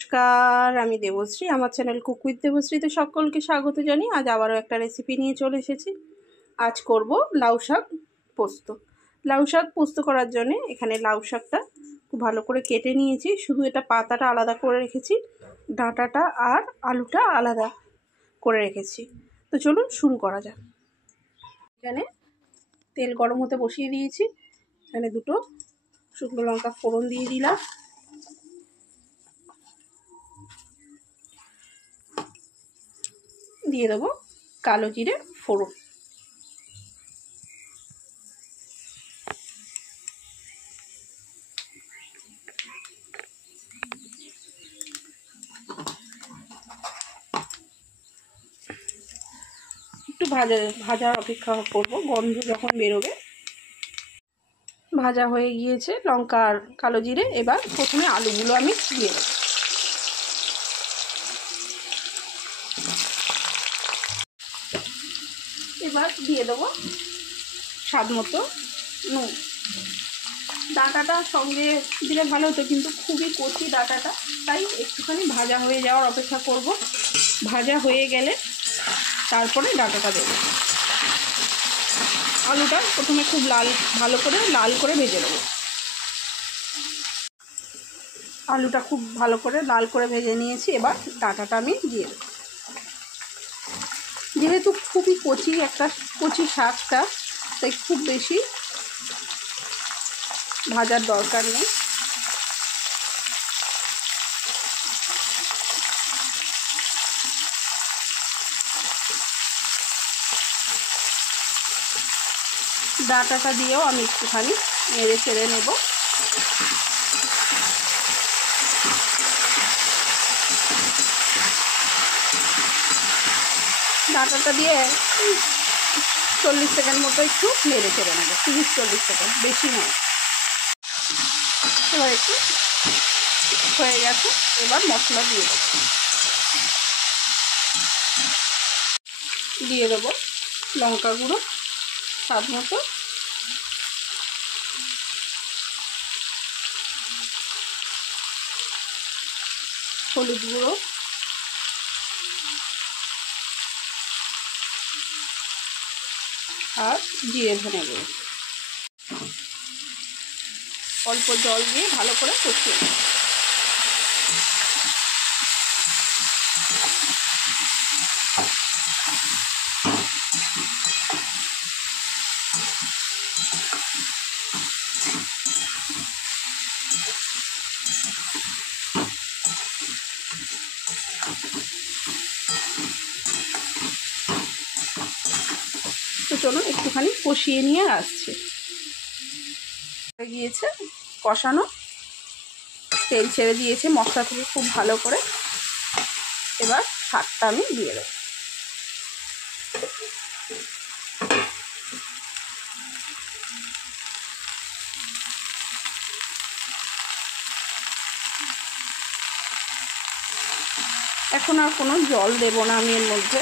নমস্কার, আমি দেবশ্রী। আমার চ্যানেল কুক উইথ দেবশ্রীতে সকলকে স্বাগত জানি। আজ আবারও একটা রেসিপি নিয়ে চলে এসেছি। আজ করব লাউ শাক পোস্ত। লাউ শাক পোস্ত করার জন্য এখানে লাউ শাকটা খুব ভালো করে কেটে নিয়েছি। শুধু এটা পাতাটা আলাদা করে রেখেছি, ডাঁটাটা আর আলুটা আলাদা করে রেখেছি। তো চলুন শুরু করা যাক। এখানে তেল গরম হতে বসিয়ে দিয়েছি। এখানে দুটো শুকনো লঙ্কা ফোড়ন দিয়ে দিলাম। দিয়ে দেবো কালো জিরে ফোড়ন। একটু ভাজার অপেক্ষা করব, গন্ধ যখন বেরোবে। ভাজা হয়ে গিয়েছে লঙ্কা আর কালো জিরে। এবার প্রথমে আলুগুলো আমি দিয়ে দেবো। এবার দিয়ে দেবো স্বাদ মতো নুন। ডাঁটাটা সঙ্গে দিলে ভালো হতো, কিন্তু খুবই কচি ডাঁটাটা, তাই একটুখানি ভাজা হয়ে যাওয়ার অপেক্ষা করব। ভাজা হয়ে গেলে তারপরে ডাঁটাটা দেবো। আলুটা প্রথমে খুব ভালো করে লাল করে ভেজে নেব। আলুটা খুব ভালো করে লাল করে ভেজে নিয়েছি। এবার ডাঁটাটা আমি দিয়ে দেবো। যেহেতু খুবই কচি শাকটা, তাই খুব বেশি ভাজার দরকার নেই। ডাঁটাটা দিয়েও আমি একটুখানি নেড়ে চেড়ে নেব। ডাঁটাটা দিয়ে 40 সেকেন্ড মতো একটু নেড়ে চেড়ে নেব। 30-40 সেকেন্ড, বেশি নয়। এবার একটু হয়ে গেছে। এবার মশলা দিয়ে দেবো। দিয়ে দেবো লঙ্কা গুঁড়ো স্বাদ মতো, হলুদ গুঁড়ো, আর জিরে ধনে গুঁড়ো। অল্প জল দিয়ে ভালো করে কষিয়ে নেব। তো চলুন একটুখানি কষিয়ে নিয়ে আসছে। গিয়েছে কষানো, তেল ছেড়ে দিয়েছে মশলা থেকে খুব ভালো করে। এবার শাকটা আমি দিয়ে দেবো। এখন আর কোনো জল দেব না আমি এর মধ্যে।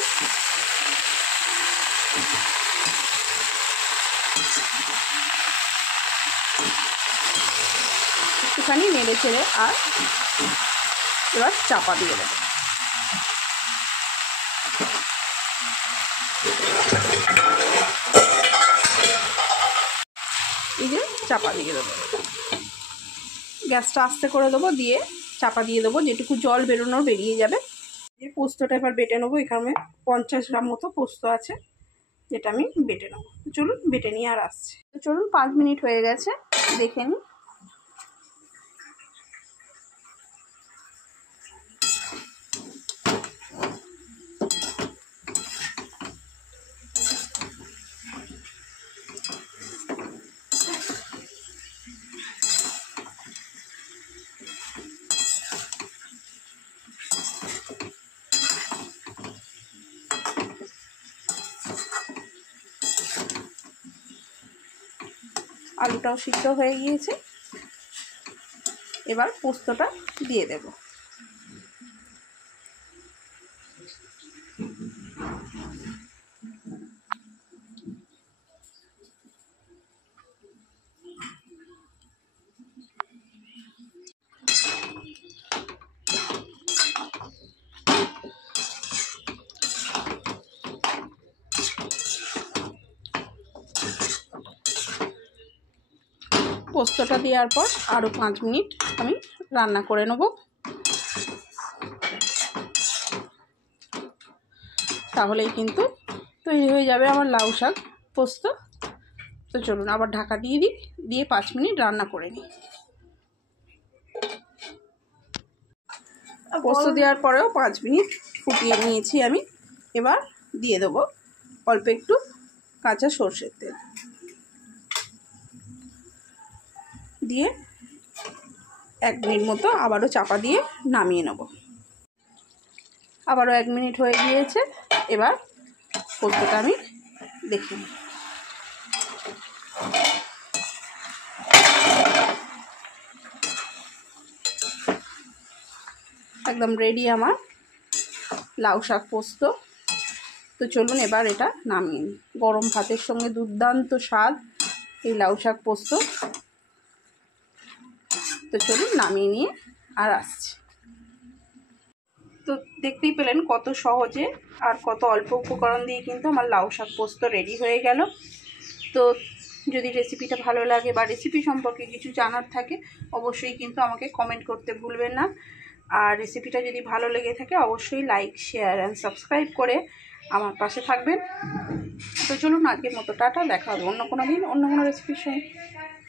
একটুখানি নেড়ে চেড়ে আর এবার চাপা দিয়ে দেবো। এই যে চাপা দিয়ে দেবো। গ্যাসটা আস্তে করে দেবো, দিয়ে চাপা দিয়ে দেবো। যেটুকু জল বেরোনোর বেরিয়ে যাবে। এই পোস্তটা এবার বেটে নেবো। এখানে 50 গ্রাম মতো পোস্ত আছে, যেটা আমি বেটে নেবো। চলুন বেটে নিয়ে আর আসছি। চলুন 5 মিনিট হয়ে গেছে, দেখে নিই। আলুটাও সিদ্ধ হয়ে গিয়েছে। এবার পোস্তটা দিয়ে দেব। পোস্তটা দেওয়ার পর আরও 5 মিনিট আমি রান্না করে নেব। তাহলেই কিন্তু তৈরি হয়ে যাবে আমার লাউ শাক পোস্ত। তো চলুন আবার ঢাকা দিয়ে দিই, দিয়ে 5 মিনিট রান্না করে নিই। পোস্ত দেওয়ার পরেও 5 মিনিট ফুটিয়ে নিয়েছি আমি। এবার দিয়ে দেবো অল্প একটু কাঁচা সর্ষের তেল, দিয়ে 1 মিনিট মতো আবারও চাপা দিয়ে নামিয়ে নেব। আবারও 1 মিনিট হয়ে গিয়েছে। এবার পোস্তটা আমি দেখে নিই। একদম রেডি আমার লাউ শাক পোস্ত। তো চলুন এবার এটা নামিয়ে নিই। গরম ভাতের সঙ্গে দুর্দান্ত স্বাদ এই লাউ শাক পোস্ত। তো চলুন নামিয়ে নিয়ে আর আসছি। তো দেখতেই পেলেন কত সহজে আর কত অল্প উপকরণ দিয়ে কিন্তু আমার লাউ শাক পোস্ত রেডি হয়ে গেল। তো যদি রেসিপিটা ভালো লাগে বা রেসিপি সম্পর্কে কিছু জানার থাকে অবশ্যই কিন্তু আমাকে কমেন্ট করতে ভুলবেন না। আর রেসিপিটা যদি ভালো লেগে থাকে অবশ্যই লাইক, শেয়ার অ্যান্ড সাবস্ক্রাইব করে আমার পাশে থাকবেন। তো চলুন আজকের মতো টাটা, দেখা হবে অন্য কোনো দিন অন্য কোনো রেসিপির সঙ্গে।